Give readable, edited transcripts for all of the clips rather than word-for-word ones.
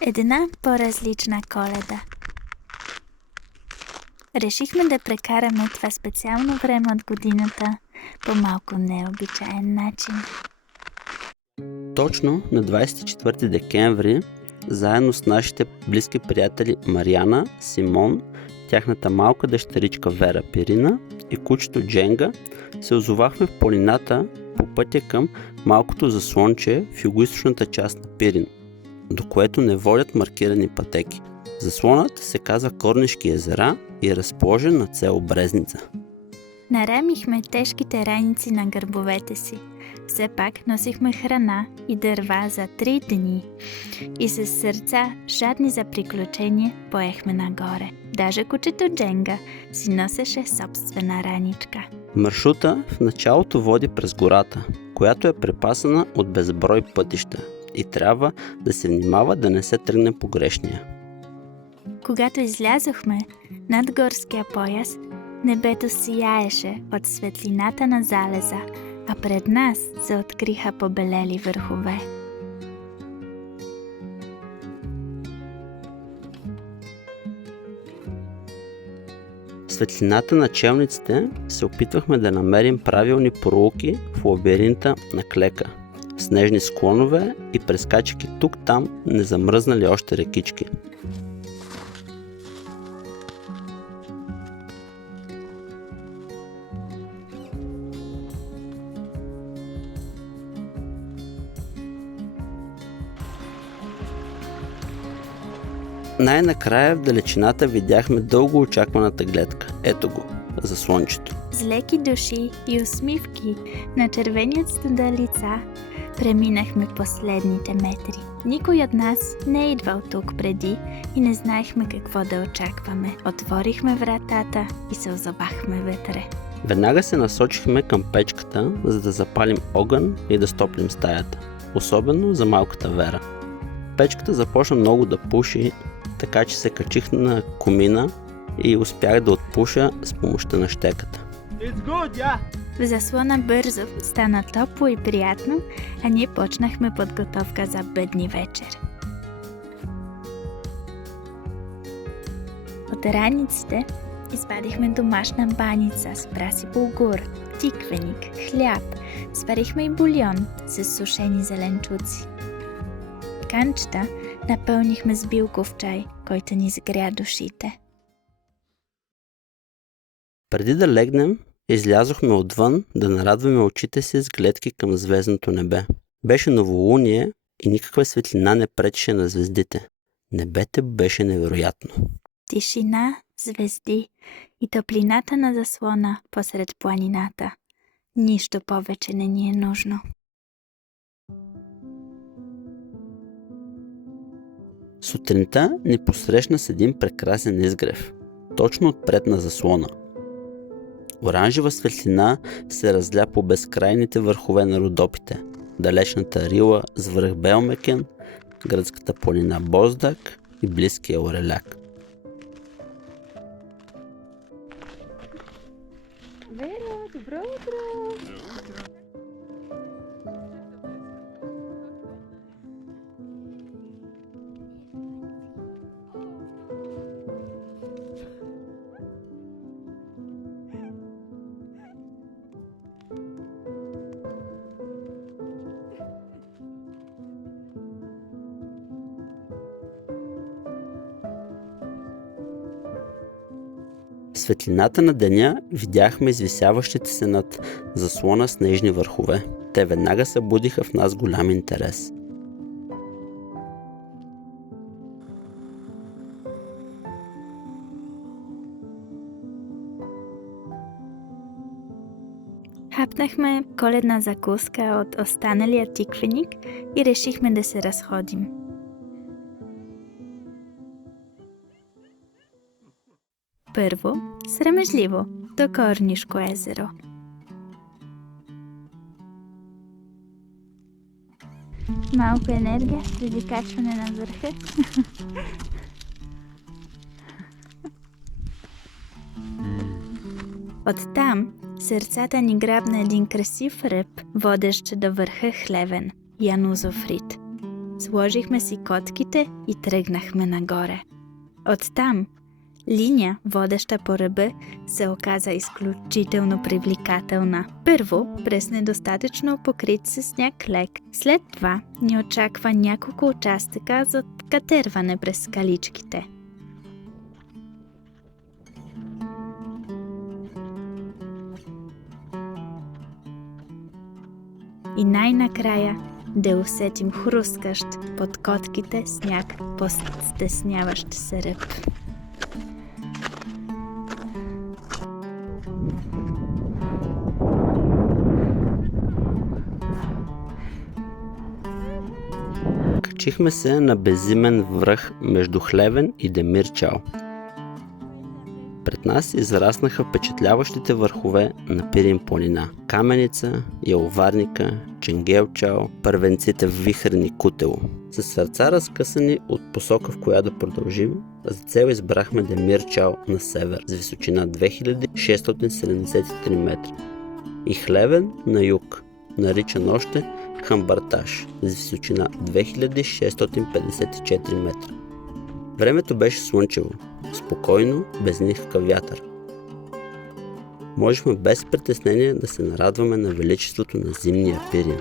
Една по-различна Коледа. Решихме да прекараме това специално време от годината по малко необичаен начин. Точно на 24 декември, заедно с нашите близки приятели Мариана, Симон, тяхната малка дъщеричка Вера Пирина и кучето Дженга, се озовахме в планината по пътя към малкото заслонче в югоизточната част на Пирин, до което не водят маркирани пътеки. Заслонът се казва Корнишки езера и е разположен на село Брезница. Нарамихме тежките раници на гърбовете си. Все пак носихме храна и дърва за 3 дни. И с сърца, жадни за приключение, поехме нагоре. Даже кучето Дженга си носеше собствена раничка. Маршрута в началото води през гората, която е препасана от безброй пътища и трябва да се внимава да не се тръгне по грешния. Когато излязохме над горския пояс, небето сияеше от светлината на залеза, а пред нас се откриха побелели върхове. Светлината на челниците се опитвахме да намерим правилни проулки в лабиринта на Клека, снежни склонове и прескачайки тук-там незамръзнали още рекички. Най-накрая в далечината видяхме дълго очакваната гледка. Ето го, заслончето. С леки души и усмивки на червеният студа лица преминахме последните метри. Никой от нас не е идвал тук преди и не знаехме какво да очакваме. Отворихме вратата и се озовахме вътре. Веднага се насочихме към печката, за да запалим огън и да стоплим стаята. Особено за малката Вера. Печката започна много да пуши, така че се качих на комина и успях да отпуша с помощта на щеката. В заслона бързо стана топло и приятно, а ние почнахме подготовка за бъдни вечер. От раниците извадихме домашна баница с праси булгур, тиквеник, хляб, сварихме и бульон с сушени зеленчуци. Канчета напълнихме с билков чай, който ни сгря душите. Преди да легнем, излязохме отвън да нарадваме очите си с гледки към звездното небе. Беше новолуние и никаква светлина не пречеше на звездите. Небето беше невероятно. Тишина, звезди и топлината на заслона посред планината. Нищо повече не ни е нужно. Сутринта ни посрещна с един прекрасен изгрев, точно отпред на заслона. Оранжева светлина се разля по безкрайните върхове на Родопите, далечната Рила с връх Белмекен, гръцката планина Боздак и близкия Ореляк. Веро, добро утро! Светлината на деня видяхме извисяващите се над заслона снежни върхове. Те веднага събудиха в нас голям интерес. Хапнахме коледна закуска от останалия тиквеник и решихме да се разходим. Първо, срамежливо, до Корнишко езеро. Малко енергия преди качване на върха. Оттам сърцата ни грабна един красив ръб, водещ до върха Хлевен, Янузов рид. Сложихме си котките и тръгнахме нагоре. Оттам линия, водеща по ръба, се оказа изключително привлекателна. Първо, през недостатъчно покрит с сняг лек. След това ни очаква няколко участъка за катерване през скаличките. И най-накрая да усетим хрускащ под котките сняг по стесняващ се ръб. Качихме се на безимен връх между Хлевен и Демирчал. Пред нас израснаха впечатляващите върхове на Пирин планина. Каменица, Яловарника, Ченгелчал, първенците в Вихрени Кутело. С сърца разкъсани от посока, в коя да продължим, за цел избрахме Демирчал на север с височина 2673 метра и Хлевен на юг, наричан още Хамбарташ, с височина 2654 метра. Времето беше слънчево, спокойно, без никакъв вятър. Можехме без притеснение да се нарадваме на величеството на зимния Пирин.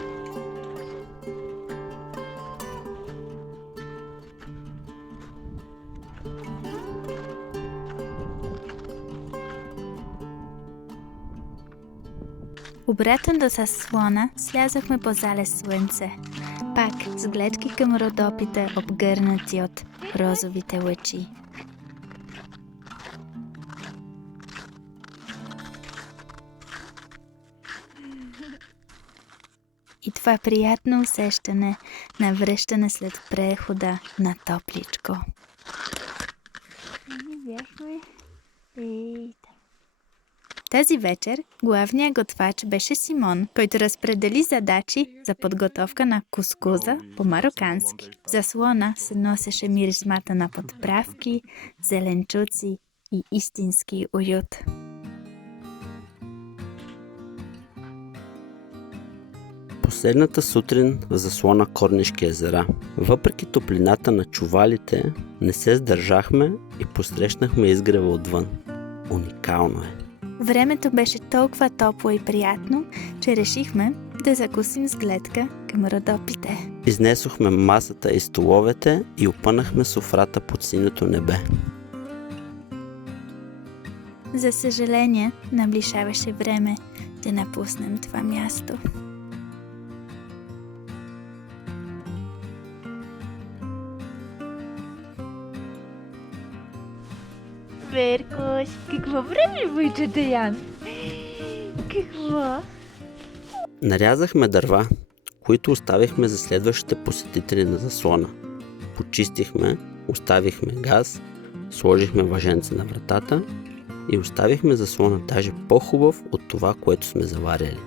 Обратно до Заслона слязохме по залез слънце, пак с гледки към Родопите, обгърнати от розовите лъчи. И това приятно усещане на връщане след прехода на топличко. Тази вечер главният готвач беше Симон, който разпредели задачи за подготовка на кускуза по-марокански. В заслона се носеше миризмата на подправки, зеленчуци и истински уют. Последната сутрин в заслона Корнишки езера. Въпреки топлината на чувалите, не се сдържахме и посрещнахме изгрева отвън. Уникално е. Времето беше толкова топло и приятно, че решихме да закусим с гледка към Родопите. Изнесохме масата и столовете и опънахме софрата под синьото небе. За съжаление, наближаваше време да напуснем това място. Веркош, какво време, войчета Ян? Какво? Нарязахме дърва, които оставихме за следващите посетители на заслона. Почистихме, оставихме газ, сложихме въженце на вратата и оставихме заслона даже по-хубав от това, което сме заваряли.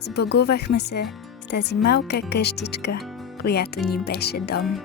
Сбогувахме се с тази малка къщичка, която ни беше дом.